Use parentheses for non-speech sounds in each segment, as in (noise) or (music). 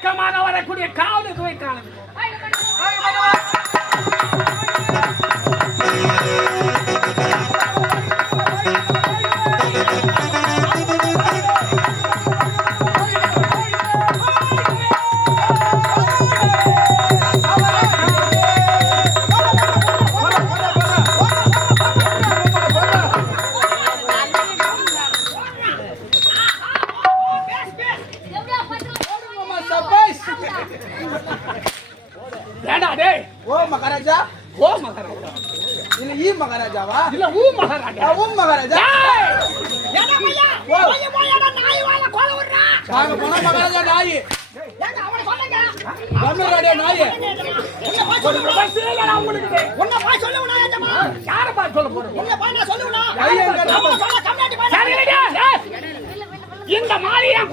வழக்கமாக வரக்கூடிய காவலுக்கு துவை காலம் விடுறா? நாங்க போன மகாராஜா நாய்? தமிழ்நாடு நாய்? உன்ன போய் சொல்லுவனா ஏஜமா. யார போய் சொல்ல போறீங்க உன்ன போய் நான் சொல்லுவனா இந்த மாலை என்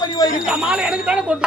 பண்ணி போய் இந்த மாலை எனக்கு தானே கொண்டு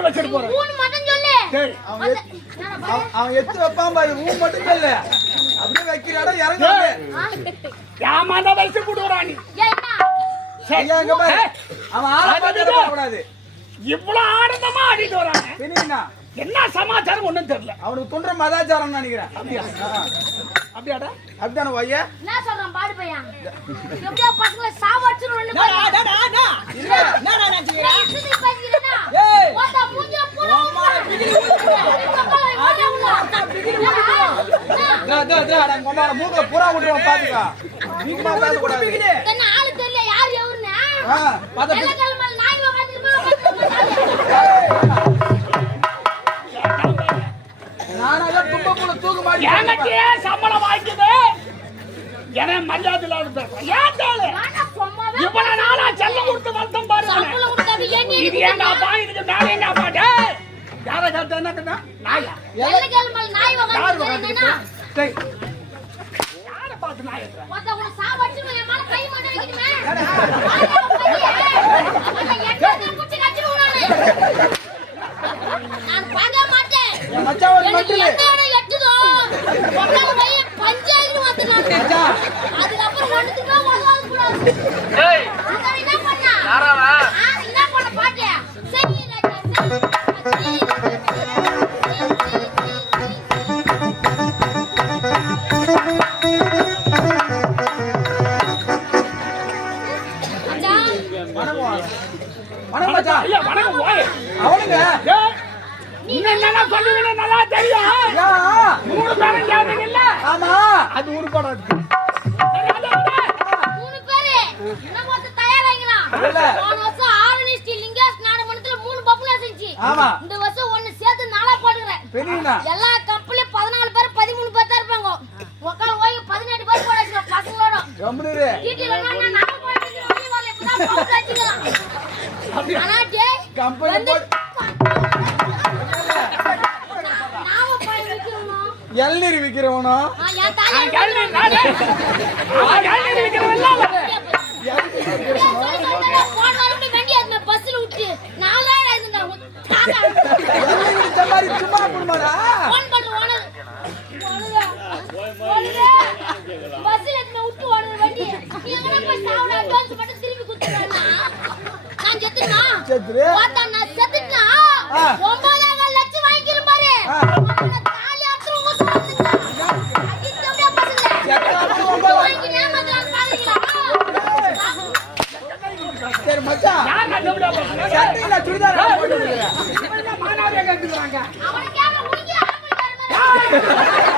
வச்சிட்டு போறேன். சொல்லு. அவன் எத்து வைப்பான் பாரு ரூம் மட்டும் இல்ல அப்படியே வைக்கிற இடம் இறங்காது. ஆ? ஏமாந்த வயசு கொடுக்குறா நீ. இங்க பாரு. அவன் ஆள. பார்த்து கூடாது இவ்வளவு ஆனந்தமா ஆடிட்டு வராங்க பின்னா என்ன சமாச்சாரம் ஒண்ணும் தெரியல. அவனுக்கு தோன்ற மதாச்சாரம் நினைக்கிறேன். அப்படியா? அப்படியாடா? அப்படித்தானே ஐயா என்ன சொல்றான் பாடு பையன் எப்படியோ பசங்களை சாவடிச்சுன்னு மூக்குல பூரா விட்டுருவான் பாத்துக்கா நீங்க ஆளு தெரியல யார் எவருன்னு பாத்தா சம்பளம் வாங்கிக்குது என மரியாதை இல்லாத பேசுறேன். ஏன் தேவை? நானா சும்மாவே இவ்வளவு நாளா செல்லம் கொடுத்து வருத்தம் பாருங்க இது இதுக்கு மேல எங்க அப்பா டேய் யார கேட்ட என்ன கேட்டா நாயா? டேய் யார ஏத்துற? என் மேல கை மட்டும். நான் மாட்டேன். என் மச்சான் ஒரு எனக்கு இல்ல. போன வருஷம் ஆரணி ஸ்ரீ லிங்கேஷ் நாடகமன்றத்துல மூணு பப்புலா செஞ்சு. ஆமா. இந்த வருஷம் ஒண்ணு சேர்த்து நாளா பெரியண்ணா. எல்லா கப்பலையும் பதினாலு பேர் பதிமூணு பேர் தான் இருப்பாங்க. உக்கால ஓய் பதினெட்டு பேர் போட வச்சுக்கோ பசங்களோட. ஆனா டேய் கம்பெனி போய் எல்நீர் விக்கிறவனும் ஆ, என் தாலி அவன் கேள்வி நானே. அவன் கேள்வி வைக்கிறவன் இல்ல அவன். போன வாரம் வண்டி அந்த பஸ்ல விட்டு நாலு நாள் ஆயிருந்தா சம்பாரி சும்மா ஓனர் பஸ்ல என்ன விட்டு ஓடுற வண்டி நீ எங்கடா போய் சாவுடா அட்வான்ஸ் மட்டும் திருப்பி கொடுத்துறானா நான் செத்துனா செத்துரு பார்த்தா நான் செத்துட்டா ஆ. ஒன்பதாயிரம் லட்சம் வாங்கிக்கிறேன் பாரு ஆ. அவனை தாலி அறுத்துற ஊசு பார்த்துட்டா. அடிச்சு அப்படியே பசங்க. செத்தாலும் ஒன்பதாயிரம். வாங்கி ஏமாத்தலாம்னு பாக்குறீங்களா? சரி மச்சான் யார் நான் எப்படியா பேசுறேன்? சட்டையில சுடிதார் போட்டு இருக்கிறாங்க (laughs)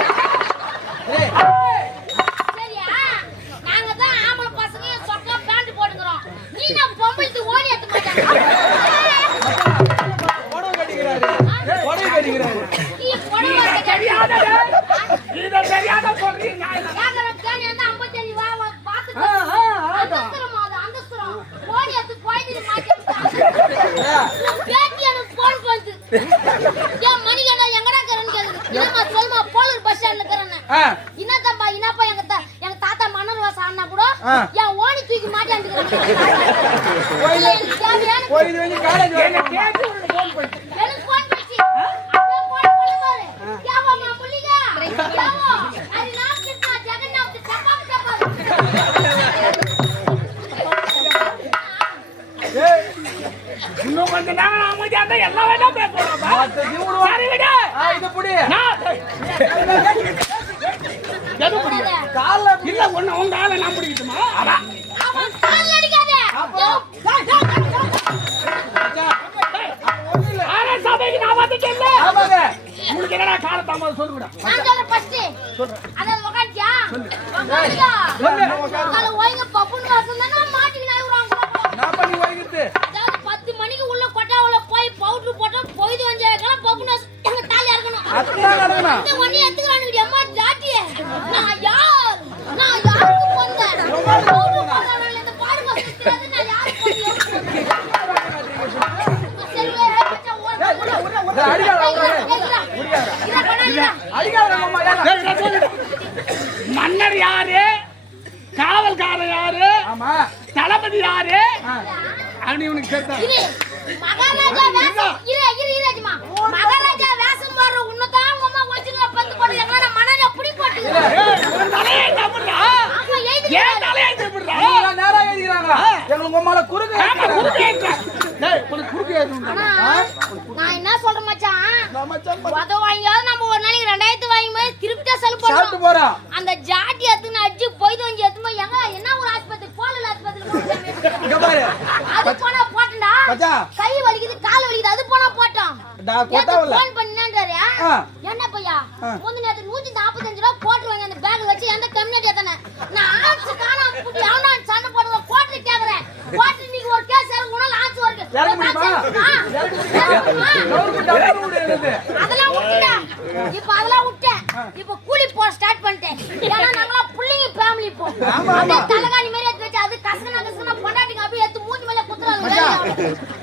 இன்னும் கொஞ்ச நேரம் அமைதியா இருந்தா எல்லா வேலையும் பேசுவாங்க மத்த ஜீவனும் சரி விடு. இது புடி? கால்ல இல்ல ஒண்ணு உங்க ஆளை நான் பிடிக்கட்டுமா? அதான். உங்களுக்கு என்னடா காலத்தாம சொல்லுடா நான் சொல்றேன் first. அதாவது உக்காந்துட்டியா? உக்காந்துட்டியா? சொல்லு. உக்காந்து ஓய்ங்க. நான் பண்ணி அதாவது மணிக்கு உள்ள கொட்டாவுல போய் பவுடர் போட்டா பொய்து வஞ்சாக்கலாம் பப்புன்னு வாசம் எங்க தாலியா இருக்கணும் அதான் நடக்கணும் இந்த ஒண்ணி எடுத்துக்கிறானுங்க அம்மா ஜாட்டியே நான் யார் நான் யாருக்கு பொந்தேன் பவுடர் போடுறவங்க இந்த பாடு வாசம் தெரியாது நான் யாருக்கு பொந்தேன் சரி மச்சான் ஓடு ஓடு டேய், மன்னர் யாரு? காவல்காரன் யாரு? ஆமா. தளபதி யாரு. அப்படின்னு இவனுக்கு மகாராஜா வேஷம் இரு இரு இராஜ்மா மகாராஜா வேஷம் போடுற உன்னதான் உங்க அம்மா வச்சுங்க பத்து போட்டு எங்கள மனதை புடி போட்டு உன் தலையை தப்புடா ஆமா எழுதி ஏன் தலையை தப்புடா நீங்க நேரா எழுதிக்கிறாங்க எங்களுக்கு உமால குறுக்கு ஆமா குறுக்கு ஏற்ற டேய் உனக்கு குறுக்கு ஏற்றணும் ஆனா நான் என்ன சொல்றேன் மச்சான்? மச்சான் agora!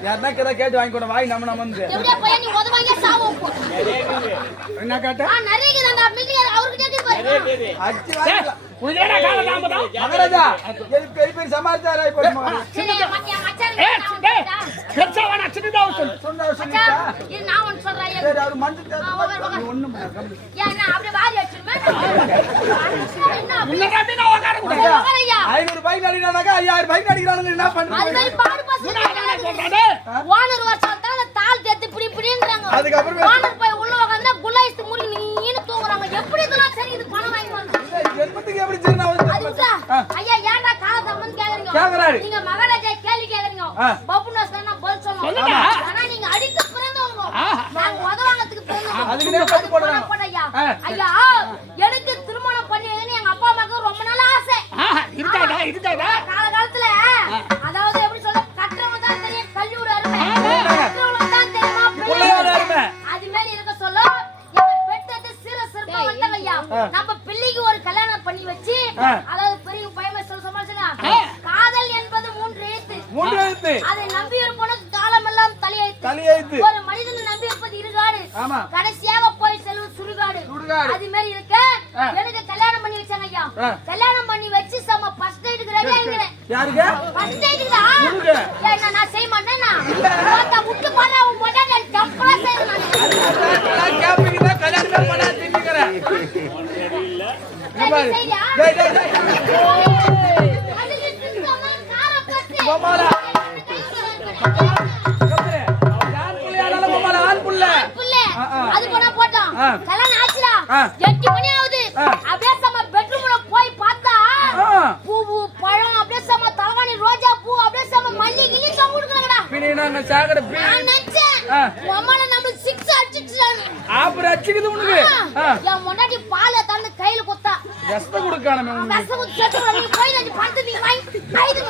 யாருன்னா கிட்ட கேட்டு வாங்கி கூட வாங்கி நம்ம நம்ம வந்து. எப்படியா பையன் நீ உதவாங்க சாவோம் இப்போ என்ன கேட்ட? ஆ நிறைய இருக்குது அந்த மில்லியர் அவருக்கு கேட்டு பாரு அடிச்சு வாங்கிக்கலாம் உனக்கு ஏடா கால தாமதம்? மகாராஜா எது பெரிய பெரிய சமாச்சாரம் இப்போ சரி மச்சான் மச்சான் ஏய் டேய் வேணா சின்னதா சொல்லு. சொன்னா சொல்லிட்டா இது நான் ஒன்னு சொல்றேன் சரி அவர் மஞ்சள் ஆ, உக்காரு, உக்காரு. ஒண்ணும் ஏன் என்ன அப்படியே வாரி அடிச்சிருமே ஐநூறு பைக் அடிக்கிறானாக்கா ஐயாயிரம் பைக் அடிக்கிறானுங்க என்ன ஓனர் வருஷம் அந்த தேத்து இப்படி இப்படின்றாங்க அதுக்கப்புறமே- ஓனர் போய் உள்ள உட்காந்தா குல்லாயிஸ்து மூடி நீன்னு தூங்குறாங்க எப்படி இதெல்லாம் சரி இது பணம் வாங்கி வந்து ஜென்மத்துக்கு எப்படி சரி நான் ஐயா ஏன்டா காலத்தம்மன் கேக்குறீங்க கேக்குறாரு. நீங்க மகாராஜா கேள்வி கேக்குறீங்க அதை நம்பி இருப்பவனுக்கு காலமெல்லாம் தலையெழுத்து. தலையெழுத்து. ஒரு மனிதனை நம்பி இருப்பது இருகாடு. ஆமா. கடைசியாக போய் செல்வது சுடுகாடு. சுடுகாடு. அது மாதிரி இருக்க ஆ. எனக்கு கல்யாணம் பண்ணி வச்சாங்க ஐயா. கல்யாணம் பண்ணி வச்சு செம ஃபர்ஸ்ட் ரெடி யாருங்க ஃபர்ஸ்ட் நைட்டுக்கு உனக்கு? ஏன்னா நான் செய்ய மாட்டேனா ஒருத்த விட்டு பாரு அவன் நான் கேப்பீங்க கல்யாணமே பண்ணா தின்னுக்கிறேன் டேய் டேய் கல்யாணம் ஆச்சுடா. எட்டு மணி ஆகுது. அப்படியே செம bedroomல போய் பார்த்தா. பூவு, பழம், அப்படியே செம தலகாணி ரோஜா பூ, அப்படியே செம மல்லி, கில்லி தொங்க விட்டுக்கிறாங்கடா. பின்ன நாங்க சாகட நான் நினைச்சேன், ஆ. உன் அம்மால நம்மளுக்கு six அடிச்சிட்டுறாங்க. அப்புறம் அச்சுக்குது உனக்கு. என் முன்னாடி பாலை தந்து கையில குத்தா விஷத்தை கொடுக்கானமே உனக்கு. விஷ குத்து செத்து நீ போய் நீ படுத்து நீ வாங்கி கைது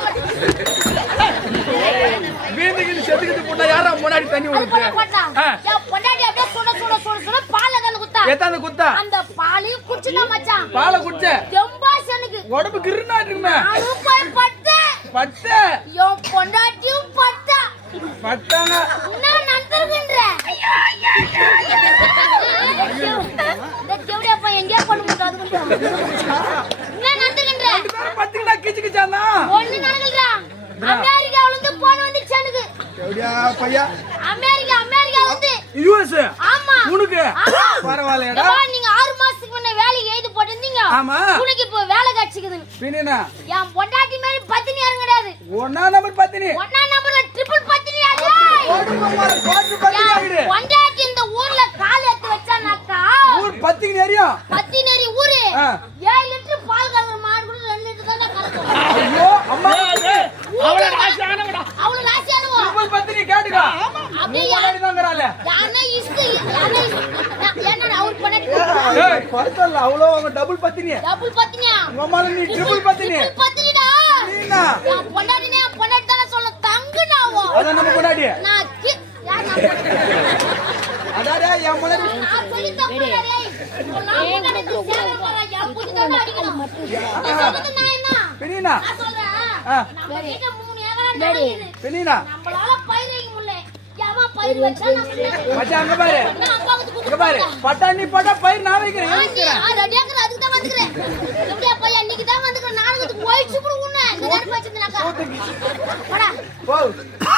வீந்துக்கு செத்துக்கிட்டு போட்டா யாரா முன்னாடி தண்ணி அது கொடுத்து பண்ண போட்டா ஆ. என் பொண்டாட்டி அப்படியே சுட சுட சுட சுட பாலை தந்து குத்தா எத்தாந்து குத்தா? அந்த பாலையும் குடிச்சுட்டா மச்சான். பாலை குடிச்ச? தெம்பாஸ் எனக்கு உடம்பு கிருனா இருக்குமே நானும் போய் பட்டேன் பட்ட. என் பொண்டாட்டியும் பட்டா. பட்டாங்க நான் நண்பர்கின்ற? இந்த தேவடியா பையன் எங்கேயோ கொண்டு போட்டு அது கொஞ்சம் என்ன நண்பர்கின்ற? பத்துக்கிட்டா கிச்சு கிச்சானா? ஒண்ணு நடக்கலடா. அமெரிக்காவுல இருந்து போன் வந்துச்சு எனக்கு. எப்படியா பையா? அமெரிக்கா அமெரிக்கா வந்து. யூஎஸ் ஆமா. உனக்கு. பரவாயில்லையடா. நீங்க ஆறு மாசத்துக்கு முன்ன வேலைக்கு எழுதி போட்டிருந்தீங்க. ஆமா. உனக்கு இப்போ வேலை கிடைச்சிக்குது பின்னா என் பொண்டாட்டி மாதிரி பத்தினி யாரும் கிடையாது ஒன்னா நம்பர் பத்தினி. ஒன்னா நம்பர்ல ட்ரிபிள் பத்தினி யாரு? பத்தினி பொண்டாட்டி இந்த ஊர்ல கால் எடுத்து வச்சானாக்கா ஊர் பத்திக்கு நிறையும் பத்தினேரி ஊரு. ஆ. ஏழு லிட்டர் பால் கறக்குற மாடு கூட ரெண்டு லிட்டர் தானே கறக்கும். ஐயோ அம்மா அவளை ராசியானவடா. அவ்வளவு ராசியானவோ? ஊர் பத்தினி கேட்டுக்கா. அப்படியே? யார் தாங்கறாளே யாருன்னா பரத்தல்ல அவ்வளோ அவங்க டபுள் பத்தினி டபுள் பத்தினியா? உங்க அம்மால நீ ட்ரிபிள் பத்தினி ட்ரிபிள் பத்தினிடா? நீனா? என் பொண்டாட்டினே என் பொண்டாட்டி தானே சொல்ல தங்குனாவோ அதான் நம்ம கொண்டாடி நான் கி- யார் நான் அதாடா என் முன்னாடி நான் சொல்லி தப்புடா டேய். இப்போ நான் பொண்டாட்டி சேவை போறேன். என் புத்தி தானே அடிக்கணும். நீ சொல்றது நான் என்ன? பின்னா நான் சொல்றேன். ஆ. நம்ம கிட்ட மூணு ஏக்கரா நிலம் இருக்குது. பின்னா நம்மளால பயிர் வைக்க முடியல. எவன் பயிர் வச்சா நம்ம மச்சான் அங்க பாரு பாரு. பட்டாணி பட்டா பயிர் நான் வைக்கிறேன் ஏக்கர் அதுக்கு தான் வந்துக்கிறேன். எப்படியா பையன், இன்னைக்கு தான் வந்துக்கிறேன். நாளைக்கு ஒழிச்சு கூட உன்னை. இந்த நெருப்பு வச்சிருந்தேனாக்கா. போடா. போ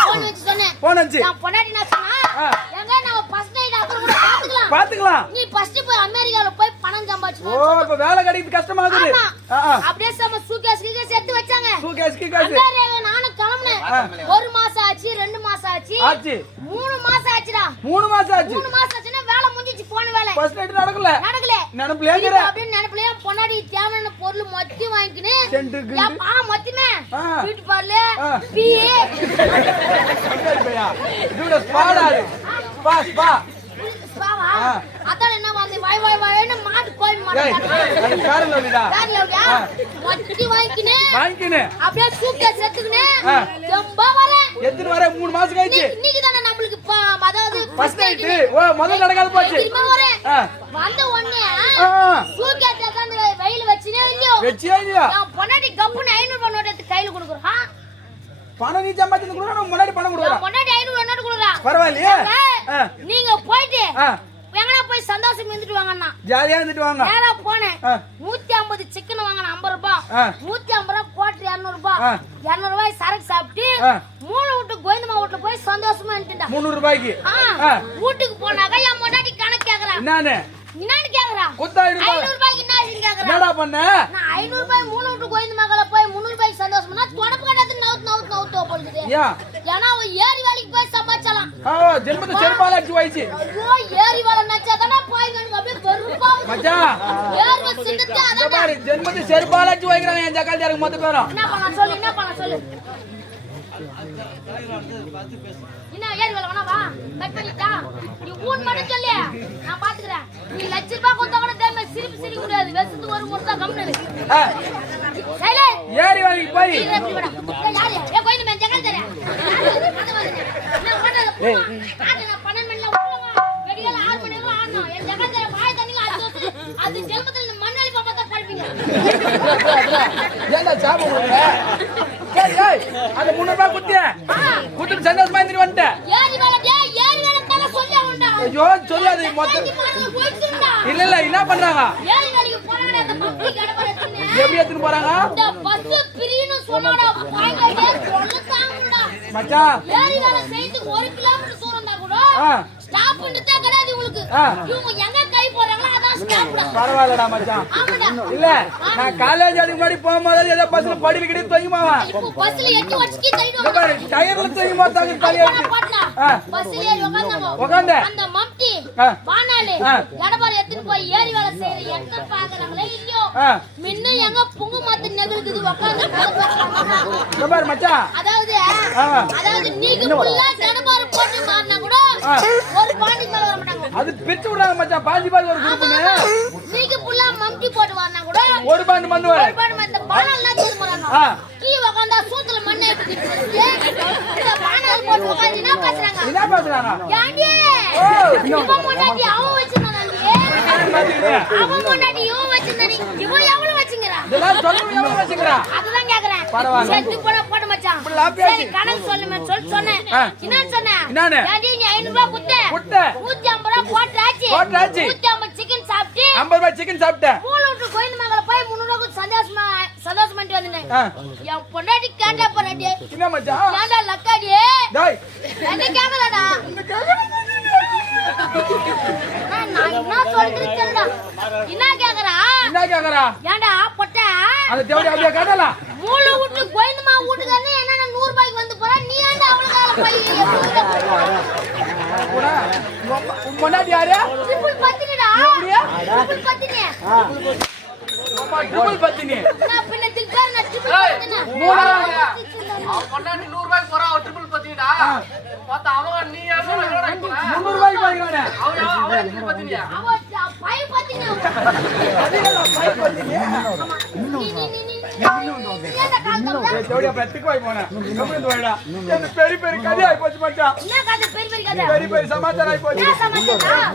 போன் வச்சு சொன்னேன். போனச்சு நான் பொண்டாட்டி நான் சொன்னா, ஆ. எங்க நம்ம first night அப்புறம் கூட. பாத்துக்கலாம் நீ first போய் அமெரிக்கால போய் பணம் சம்பாதிச்சு ஓ வேலை கிடைக்கிறது. ஆ, ஆ. அப்படியே செம்ம suitcase கீக்கேஸ் எடுத்து வச்சாங்க. சூகேஸ் கீகாஸ் நானும் கிளம்புனேன். ஒரு மாசம் ஆச்சு ரெண்டு மாசம் ஆச்சு. ஆச்சு. மூணு மாசம் ஆச்சுடா. மூணு மாசம் ஆச்சு. மூணு மாசம் ஆச்சுன்னா வேலை முடிஞ்சிச்சு போன வேலை. ஃபர்ஸ்ட் நைட் நடக்கல. நடக்கல. நினைப்புல ஏங்குற அப்படியே நினைப்புலயே பொன்னாடி தேவையான பொருள் மொத்தம் வாங்கிக்கினு சென்ட் கிண்டு. ஏன் பா மொத்தமே. வீட்டு பாருல. ஆ. பீ இதுட ஸ்பாடாது ஸ்பா ஸ்பா ஸ்பாவா ஆ. அதான் என்ன வந்து வாய் வாய் வாய்னு மாட்டு கோயில் ஏய் மாட்டு அது காரல ஓடிடா வேறல அப்படியா ஆ. மொத்தம் வாங்கிக்கினு. அப்படியே சூட்கேஸ் எடுத்துக்கினு. ரொம்ப வரேன் எத்தனை வர மூணு மாசம் கழிச்சு. இன்னைக்கு- தானே நம்மளுக்கு அதாவது ஃபர்ஸ்ட் நைட் ஓ முதல்ல நடக்காத போச்சு. திரும்ப. வந்த உடனே. சூட்கேஸ் உட்காந்து வெயில வச்சுனே இல்லையோ வெச்சியா இல்லையா? கப்புன்னு ஐநூறு ரூபாய் நோட்டு எடுத்து கையில கொடுக்குறான். பணம் நீ சம்பாதிச்சு கூட நம்ம முன்னாடி பணம் பொண்டாட்டி ஐநூறு ரூபாய் நோட்டு கொடுக்குறான். பரவாயில்லையே. நீங்க போயிட்டு ஆ. எங்கனா போய் சந்தோஷம் இருந்துட்டு வாங்கண்ணா? ஜாலியா இருந்துட்டு வாங்க. நேரா போனேன். நூத்தி ஐம்பது சிக்கன் வாங்கின ஐம்பது ரூபாய். நூத்தி ஐம்பது ரூபாய் கோட்டர் இருநூறு ரூபாய். இருநூறு ரூபாய் சரக்கு சாப்பிட்டு. மூணு வீட்டு கோவிந்தம்மா வீட்டுல போய் சந்தோஷமா இருந்துட்டா முந்நூறு ரூபாய்க்கு. வீட்டுக்கு போனாக்கா என் பொண்டாட்டி கணக்கு கேக்குறான் என்னன்னு? என்னன்னு கேக்குறான் குத்தாயிரம் ரூபாய். ஐநூறு ரூபாய்க்கு என்ன கேக்குறான் என்னடா பண்ண? நான் ஐநூறு ரூபாய் மூணு விட்டு கோயிந்த மகளை போய் முந்நூறு ரூபாய்க்கு சந்தோஷம்னா தொடப்பு கட்டத்துக்கு நவுத்து நவுத்து நவுத்து போடுது ஏன்? ஏன்னா ஏரி ஆ, ஜென்மத்தை செருப்பால அடிச்சு வாயிச்சு. ஐயோ ஏரி வேலை நச்சாதானே போய் எனக்கு அப்படியே வெறுப்பா. மச்சான் ஏர்வை சிந்தத்தை இந்த அதான் பாரு ஜென்மத்தை செருப்பால அடிச்சு வாய்க்கிறாங்க என் ஜக்கால் ஜாருக்கு மொத்த பேரும். என்ன பண்ண சொல்லு என்ன பண்ண சொல்லு. என்ன ஏரி வேலை வேணா வா கட் பண்ணிட்டா? நீ ஊன் மட்டும் சொல்லு நான் பாத்துக்கிறேன். நீ லட்ச ரூபாய் கொடுத்தா கூட தேவை சிரிப்பு சிரிக்க முடியாது. வெசத்துக்கு ஒரு தான் கம்னு ஏரி வேலைக்கு போய். யாரு ஏ கோயிந்த மேன் ஜெகல் தரேன் அந்த மாதிரி ஏன்டா சாபம் கொடுக்குற? ஏய், ஏய், அந்த முந்நூறு ரூபாய் குத்திய குத்துட்டு சந்தோஷமா இருந்துட்டு வந்துட்டேன் ஐயோ சொல்லாது இல்ல இல்ல என்ன பண்றாங்க? எப்படி போறாங்க? மச்சான் ஏறி வேலை செய்யறதுக்கு ஒரு கிலோமீட்டர் தூரம் இருந்தா கூட ஆ. ஸ்டாப் பண்ணிட்டே கிடையாது உங்களுக்கு. இவங்க எங்க கை போறாங்களோ அதான் ஸ்டாப்டா பரவாயில்லடா மச்சான். இல்ல நான் காலேஜ் அதுக்கு முன்னாடி போகும்போது ஏதோ பஸ்ல கிட்ட தொங்குமாவா டயர்ல தாங்க. அந்த மம்டி போய் ஏறி வேலை செய்யற பாக்குறாங்களே இல்லையோ. முன்ன எங்க புங்கு மாத்து உட்காந்து பாரு மச்சான். அதாவது நீங்க ஃபுல்லா தடபாரு போட்டு மாறினா கூட ஆ. ஒரு பாண்டிக்கு அது பிரிச்சு விடுறாங்க மச்சான். பாஞ்சி பாஞ்சு ஒரு குரூப்னு நீங்க புல்லா மம்டி போட்டு வரனா கூட? ஒரு பாண்டு ஒரு பண்ணுவாரு பாண்டு இந்த பானம் எல்லாம் தூக்கி போறாங்க. கீ உக்காந்தா சூத்துல மண்ணை எடுத்து இந்த பானம் போட்டு உட்காந்து என்ன பேசுறாங்க? என்ன பேசுறாங்க. இவன் முன்னாடி அவன் வச்சிருந்தானே. அவன் முன்னாடி இவன் வச்சிருந்தானே இவன் எவ்வளவு வச்சுங்கிறா இதெல்லாம் சொல்லணும் எவ்வளவு வச்சுக்கிறா அதுதான் கேக்குறேன். பரவாயில்ல. போட போட. மச்சான். சரி கணக்கு சொல்லுமே சொல்லி சொன்னேன். என்ன சொன்னேன்? என்னான்னு? ஏண்டி நீ ஐநூறு ரூபாய் குத்து குத்து. நூத்தி ஐம்பது ரூபாய் போட்டாச்சு. போட்டாச்சு. நூத்தி ஐம்பது சிக்கன் சாப்பிட்டு ஐம்பது ரூபாய் சிக்கன் சாப்பிட்டேன். பூல் விட்டு கோயில் மகளை போய் முன்னூறு ரூபாய் சந்தோஷமா சந்தோஷமாட்டு வந்தேன். ஆ. என் பொண்டாட்டி கேட்டா போறாடி என்ன மச்சான்? ஏன்டா லக்காடி. டேய். என்ன கேக்கலடா நான் நான் என்ன சொல்றது தெரியல. என்ன கேக்குறா என்ன கேக்குறா ஏன்டா பொட்டை? அந்த தேவடி அப்படியே கேட்டலாம். மூளை விட்டு கோயந்தமா வீட்டுக்காரனே என்ன நூறு ரூபாய்க்கு வந்து போறா? நீ ஏன்டா அவளுக்காக போய் கூட உன் பொண்டாட்டி யாரு? ட்ரிபிள் பத்தினிடா. எப்படியா? ட்ரிபிள் பத்தினி. அம்மா ட்ரிபிள் பத்தினி. நான் பின்ன தில்பார் நான் ட்ரிபிள் பத்தினி? மூணாவது. அவன் பொண்டாட்டி நூறு ரூபாய்க்கு போறான் அவன் ட்ரிபிள் பத்தினிடா. பார்த்தா அவன் நீ முந்நூறு ரூபாய்க்கு வாங்கிக்கிறானே அவன். ட்ரிபிள் பத்தினியா? பெரிய பெரிய கதை மச்சான் என்ன பெரிய பெரிய சமாச்சாரம்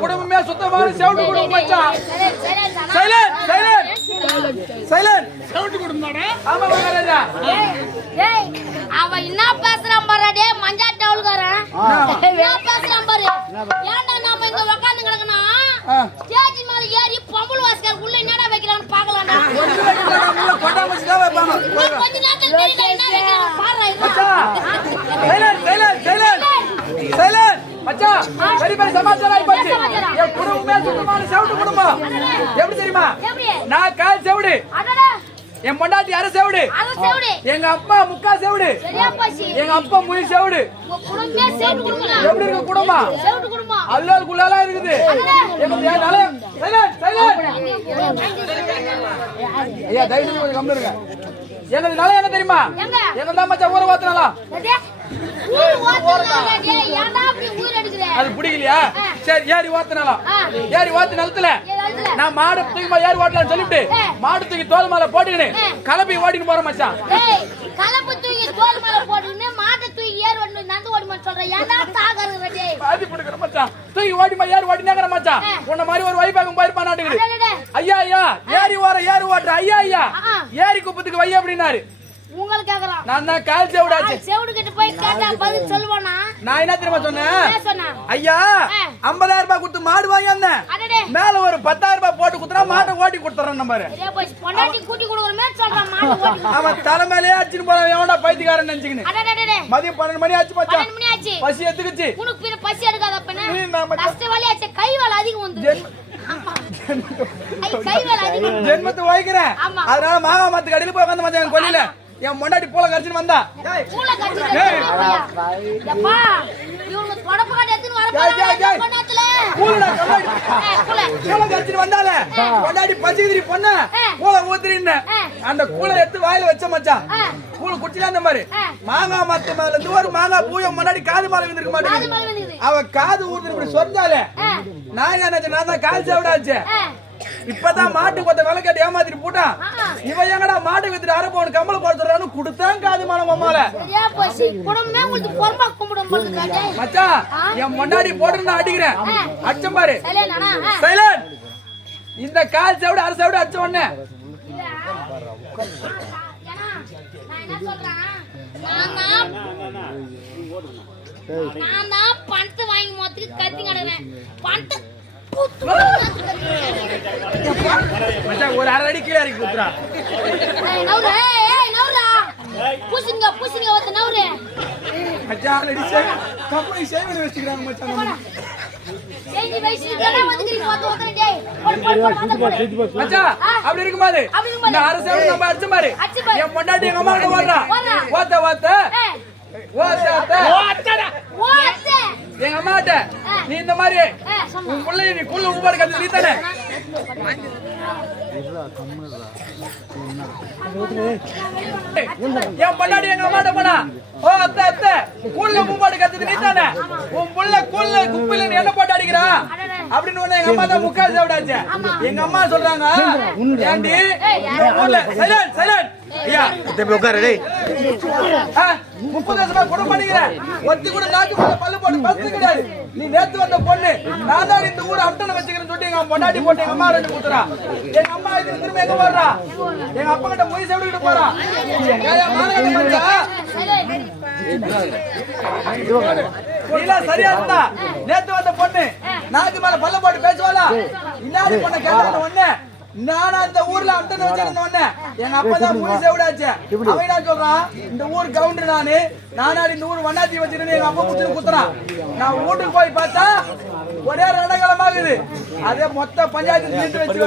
குடும்பமே சுத்தமான செவட்டு குடும்பம் மச்சான் குடும்பம் ஆமா மகாராஜா அவ என்ன பேசுறான் பாரு? டேய் மஞ்சா டவுல்காரன் என்ன பேசுறான் பாரு? ஏன்டா நாம இங்க உட்கார்ந்து கிடக்கணும் ஸ்டேஜ் மேல ஏறி பொம்பளை வாசகர் உள்ள என்னடா வைக்கிறான்னு பார்க்கலாம்டா. உள்ள கொட்டாமச்சு தான் வைப்பாங்க. இன்னும் கொஞ்ச நேரத்துல தெரியல என்ன வைக்கிறான் பாரு மச்சான் சைலண்ட் சைலண்ட் சைலண்ட் சைலண்ட் மச்சான் பெரிய பெரிய சமாச்சாரம் ஆகி போச்சு. என் குடும்பமே சுத்தமான செவட்டு குடும்பம். எப்படி தெரியுமா? நான் கால் செவடு. அடடா. என் பொண்டாட்டி அரை செவடு. எங்க அப்பா முக்கா செவடு. எங்க அப்பா முழு செவடு. எப்படி இருக்க குடும்பம். அல்லால் குள்ளாலாம் இருக்குது ஐயா தயவு செஞ்சு கொஞ்சம் கம்மி இருங்க. எங்களுக்கு நிலையம் என்ன தெரியுமா? எங்க? தான் மச்சான் ஊரை ஓத்துனாலாம் அதே பிடிக்கலையா? சரி ஏறி ஓத்துனாலாம். ஏறி ஓத்து நிலத்துல? நான் மாடு தூக்கி ஏறி ஓட்டலாம்னு சொல்லிட்டு. மாடு தூக்கி தோல் மேல போட்டுக்கின்னு ஆ. கிளம்பி ஓட்டின்னு போறேன் மச்சான். கலப்பு தூக்கி தோல் மேல போட்டுன்னு மாட்டை தூக்கி ஏர் வந்து நந்து ஓடுமான்னு சொல்ற. ஏன்டா மச்சான் தூக்கி ஓட்டி மா ஏறி ஓட்டினாங்கிற மச்சான். உன்ன மாதிரி ஒரு வைப்பாக்கும் போயிருப்பா நாட்டுக்கு ஐயா ஐயா ஏறி ஓர ஏறி ஓட்டுற ஐயா ஐயா. ஏரி குப்பத்துக்கு வை அப்படின்னாரு. உங்களை கேக்குறான் நான் தான் கால் செவிடாச்சு. செவுடு கிட்ட போய் கேட்டா பதில் சொல்லுவானா? நான் என்ன தெரியுமா சொன்னேன்? ஐயா ஆ. ஐம்பதாயிரம் ரூபாய் கொடுத்து மாடு வாங்கி வந்தேன். மேல ஒரு பத்தாயிரம் ரூபாய் போட்டு குத்துறா மாட்டை ஓட்டி சரியா போச்சு பொண்டாட்டி கூட்டி கொடுக்குற மாதிரி சொல்றான் ஓட்டி அவன் தலைமையிலே அடிச்சுன்னு போறான் எவன்டா பைத்தியக்காரன் நினைச்சுக்கின்னு? அடடே மதியம் பன்னெண்டு மணி ஆச்சு மச்சான். பன்னெண்டு மணி ஆச்சு. பசி எடுத்துக்கிச்சு. உனக்கு பின்ன பசி எடுக்காத மச்சான். கஷ்ட வேலை ஆச்சு கை வேலை அதிகம் வந்து. ஜென்மத்தை வாய்க்கிறேன். அதனால மாமா மத்து கடையில போய் உட்காந்து மச்சான் என் கொல்லியில என் முன்னாடி பூல கடிச்சுன்னு வந்தா. வந்தாலே கொண்டாடி பசிக்குதிரி பொண்ணு. பூல ஊத்துறின்னு. அந்த கூலை எடுத்து வாயில வச்ச மச்சான். ஆ. கூழ குடிச்சில அந்த மாதிரி. மாங்காய் மரத்து மேல இருந்து ஒரு மாங்காய் பூய முன்னாடி காது மேல விழுந்திருக்க காது மாட்டேங்குது. அவ காது ஊத்து இப்படி சொன்னாலே. நான் என்ன நான் தான் கால் சேவடாச்சு. இப்பதான் மாட்டு கொத்த விலை கேட்டு ஏமாத்திட்டு போட்டான். இவன் எங்கடா மாட்டு வித்துட்டு அரை பவுன் கம்பளம் போடுறான்னு கொடுத்தான் காது மேல மம்மால சரியா போச்சு. குடும்பமே உங்களுக்கு பொறுப்பா கும்பிடும் போது காட்டே மச்சான். என் முன்னாடி போட்டு நான் அடிக்கிறேன். அச்சம் பாரு. சைலண்ட் இந்த கால் சேவடு அரை சேவடு அடிச்ச உடனே. நான் தான் பணத்தை வாங்கி மொத்தத்துக்கு கத்தி கிடக்குறேன் பணத்தை மச்சான் ஒரு அரை அடி கீழே இறக்கி குத்துறா. பூசுங்க நவுரு மச்சான் சேவ் கம்பெனி சேவ் மச்சான். செஞ்சு டேய் மச்சான் அப்படி. இந்த அரை நம்ம அடிச்ச. என் பொண்டாட்டி எங்க அம்மா கிட்ட ஓடுறா ஓடுறா. ஓத்த ஓத்த ஏய், ஓத்த ஓத்த ஓ அத்தை. எங்க அம்மா கிட்ட நீ இந்த மாதிரி உன் பிள்ளை நீ குள்ள உபாடு கத்து நீ தானே என் பொண்டாடி எங்க அம்மாட்ட போனா ஓ அத்தை அத்தை. கூல்ல மூப்பாடு கத்துது நீ தானே? உன் புள்ள கூல்ல குப்பில என்ன போட்டு அடிக்கிறா? அப்படின்னு உடனே எங்க அம்மா தான் முக்கால் சாப்பிடாச்சு. எங்க அம்மா சொல்றாங்க ஏண்டி இந்த ஊர்ல சைலண்ட் சைலண்ட் ஐயா. ஆ, முப்பது வருஷமா கூட பண்ணிக்கிறேன் ஒத்தி கூட நாக்கு மேல பல்லு போட்டு பத்து கிடையாது நீ நேத்து வந்த பொண்ணு நான் தான் இந்த ஊர் அட்டனை வச்சுக்கிறேன்னு சொல்லிட்டு எங்க பொண்டாட்டி போட்டு எங்க அம்மா ரெண்டு குத்துறா. எங்க அம்மா இது திரும்ப எங்க போடுறா? எங்க அப்பா கிட்ட போய் செவிட்டு போறா? ஏய், மானகட்ட மனுஷா. இல்ல சரியா இருந்தா நேத்து வந்த பொண்ணு நாக்கு மேல பல்ல போட்டு பேசுவாளா? இன்னாடி பொண்ணை கேட்டான உடனே நானும் அந்த ஊர்ல அட்டனை வச்சிருந்த உடனே எங்க அப்பா தான் முடி செவிடாச்சு அவன் என்ன சொல்றான் இந்த ஊர் கவுண்டர் நானு நானாடி இந்த ஊர் வண்ணாத்தி வச்சிருந்தேன் எங்க அப்பா முடிச்சு குத்துறான் நான் வீட்டுக்கு போய் பார்த்தா ஒரே ரணகலமாகுது அதே மொத்த பஞ்சாயத்து நின்று வச்சு